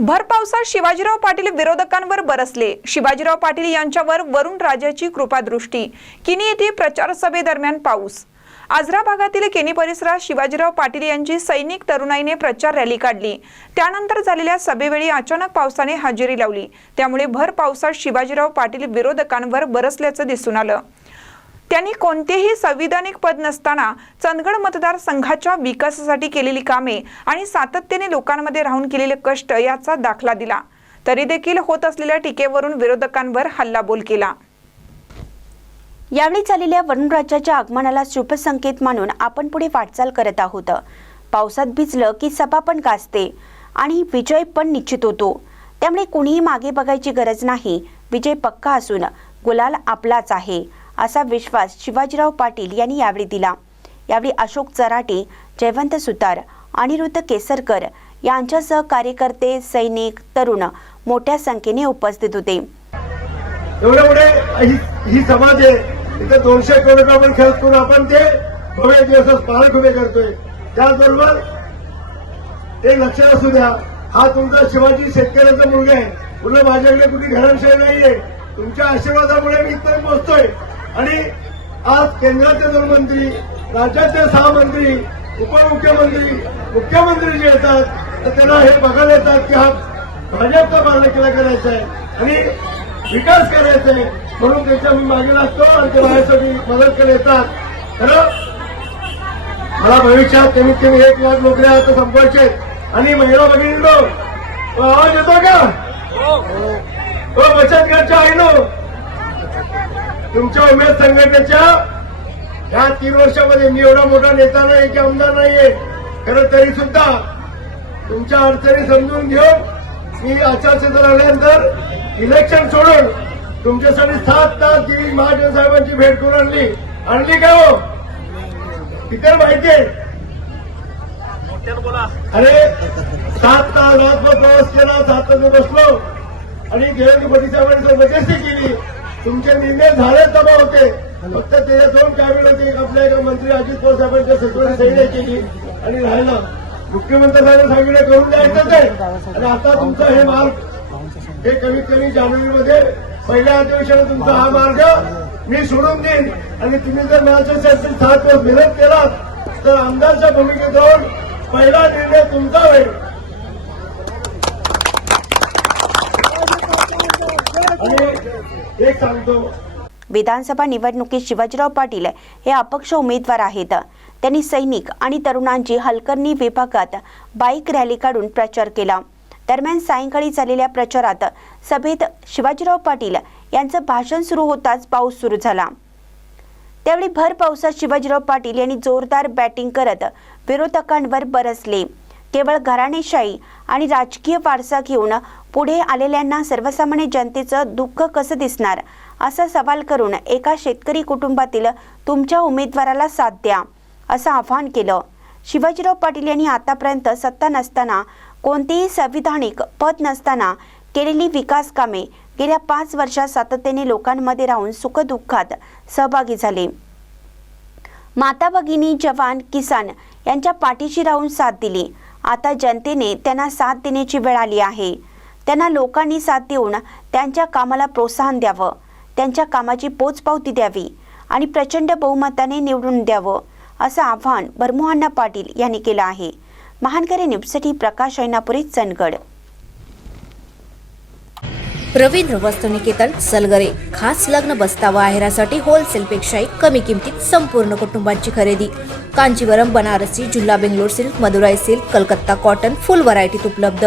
भर पावसात शिवाजीराव पाटील विरोधकांवर बरसले. शिवाजीराव पाटील यांच्यावर वरुण राजाची कृपादृष्टी किनी येथे प्रचार सभेदरम्यान पाऊस. आजरा भागातील केनी परिसरात शिवाजीराव पाटील यांची सैनिक तरुणाईने प्रचार रॅली काढली. त्यानंतर झालेल्या सभेवेळी अचानक पावसाने हजेरी लावली. त्यामुळे भर पावसात शिवाजीराव पाटील विरोधकांवर बरसल्याचं दिसून आलं. त्यांनी कोणतेही संविधानिक पद नसताना चंदगड मतदारसंघाच्या विकासासाठी केलेली कामे आणि सातत्याने लोकांमध्ये राहून केलेले कष्ट याचा दाखला दिला. तरी देखील होत असलेल्या टीकेवरून विरोधकांवर हल्लाबोल केला. यावेळी झालेल्या वरुणराजाच्या आगमनाला शुभसंकेत मानून आपण पुढे वाटचाल करत आहोत. पावसात भिजलं की सभा पण गाजते आणि विजय पण निश्चित होतो. त्यामुळे कुणीही मागे बघायची गरज नाही. विजय पक्का असून गुलाल आपलाच आहे. असा विश्वास शिवाजीराव पाटील यांनी यावेळी दिला. यावेळी अशोक चराटे जयवंत सुतार अनिरुद्ध केसरकर यांच्यासह कार्यकर्ते सैनिक तरुण मोठ्या संख्येने उपस्थित होते. एवढे मोठे ही समाज आहे. इथे दोनशे करोड रुपये आपण खर्च करून आपण ते भव्य दिवस स्मारक उभे करतोय. त्याचबरोबर एक लक्षात असू द्या. हा तुमचा शिवाजी शेतकऱ्याचा मुलगा आहे. पुन्हा माझ्याकडे कुठे घरांशाही नाहीये. तुमच्या आशीर्वादामुळे मी इथपर्यंत पोहोचतोय. आणि आज केंद्राचे दोन मंत्री राज्याचे सहा मंत्री उपमुख्यमंत्री मुख्यमंत्री जे येतात तर त्यांना हे बघायला येतात की हा भाजपचा बारलेखेला करायचा आहे आणि विकास करायचा आहे म्हणून त्याच्या मी मागे लागतो आणि ते माझ्यासाठी मदत करायला येतात. खरं? मला भविष्यात कमीत कमी एक लाख नोकऱ्या आता संपवायचे आणि महिला भगिनी आवाज येतो का? हो. हो, बचत गटच्या आईनो तुमच्या उमेद संघटनेच्या या तीन वर्षामध्ये मी एवढा मोठा नेता नाही की आमदार नाहीये. खरं तरी सुद्धा तुमच्या अडचणी समजून घेऊन मी आचारसंहिता लागल्यानंतर इलेक्शन सोडून तुमच्यासाठी सात तास ती महाजन साहेबांची भेट करून आणली. आणली का हो? इतर माहिती आहे? अरे सात तास रात्र प्रवास केला सात तास बसलो आणि देवेंद्र फडणवीस साहेबांनी मध्यस्थी केली. तुमचे निर्णय झाले तबा होते. फक्त त्याच्या दोन कॅबिनेट होते आपल्या एका मंत्री अजित पवार साहेबांच्या सचिवांनी सही केली. आणि राहिला. मुख्यमंत्री साहेबांनी सांगितलं करून द्यायचं आहे आणि आता तुमचा हे मार्ग हे कमीत कमी जानेवारीमध्ये पहिल्या अधिवेशनात तुमचा हा मार्ग मी सोडून देईन. आणि तुम्ही जर माझ्यासाठी सात वर्ष मेहनत केलात तर आमदारच्या भूमिकेत राहून पहिला निर्णय तुमचा होईल आणि एक सांगतो. विधानसभा निवडणुकीत शिवाजीराव पाटील हे अपक्ष उमेदवार आहेत. त्यांनी सैनिक आणि तरुणांची हलकर्णी विभागात बाईक रॅली काढून प्रचार केला. दरम्यान सायंकाळी झालेल्या प्रचारात सभेत शिवाजीराव पाटील यांचं भाषण सुरू होताच पाऊस सुरू झाला. त्यावेळी भर पावसात शिवाजीराव पाटील यांनी जोरदार बॅटिंग करत विरोधकांवर बरसले. केवळ घराणेशाही आणि राजकीय वारसा घेऊन पुढे आलेल्यांना सर्वसामान्य जनतेचं दुःख कसं दिसणार? असा सवाल करून एका शेतकरी कुटुंबातील तुमच्या उमेदवाराला साथ द्या असं आवाहन केलं. शिवाजीराव पाटील यांनी आतापर्यंत सत्ता नसताना कोणतेही संविधानिक पद नसताना केलेली विकास कामे गेल्या पाच वर्षात सातत्याने लोकांमध्ये राहून सुखदुःखात सहभागी झाले. माता भगिनी जवान किसान यांच्या पाठीशी राहून साथ दिली. आता जनतेने त्यांना साथ देण्याची वेळ आली आहे. त्यांना लोकांनी साथ देऊन त्यांच्या कामाला प्रोत्साहन द्यावं त्यांच्या कामाची पोचपावती द्यावी आणि प्रचंड बहुमताने निवडून द्यावं असं आव्हान भरमोहन्ना पाटील यांनी केलं आहे. महानकरे न्यूजसाठी प्रकाश ऐनापुरे चंदगड. रवींद्र वस्त्रनिकेतन सलगरे. खास लग्न बसतावा आहेरासाठी होलसेलपेक्षाही कमी किमतीत संपूर्ण कुटुंबांची खरेदी. कांजीवरम बनारसी जिल्हा Bangalore silk Madurai silk Calcutta cotton full व्हरायटीत उपलब्ध.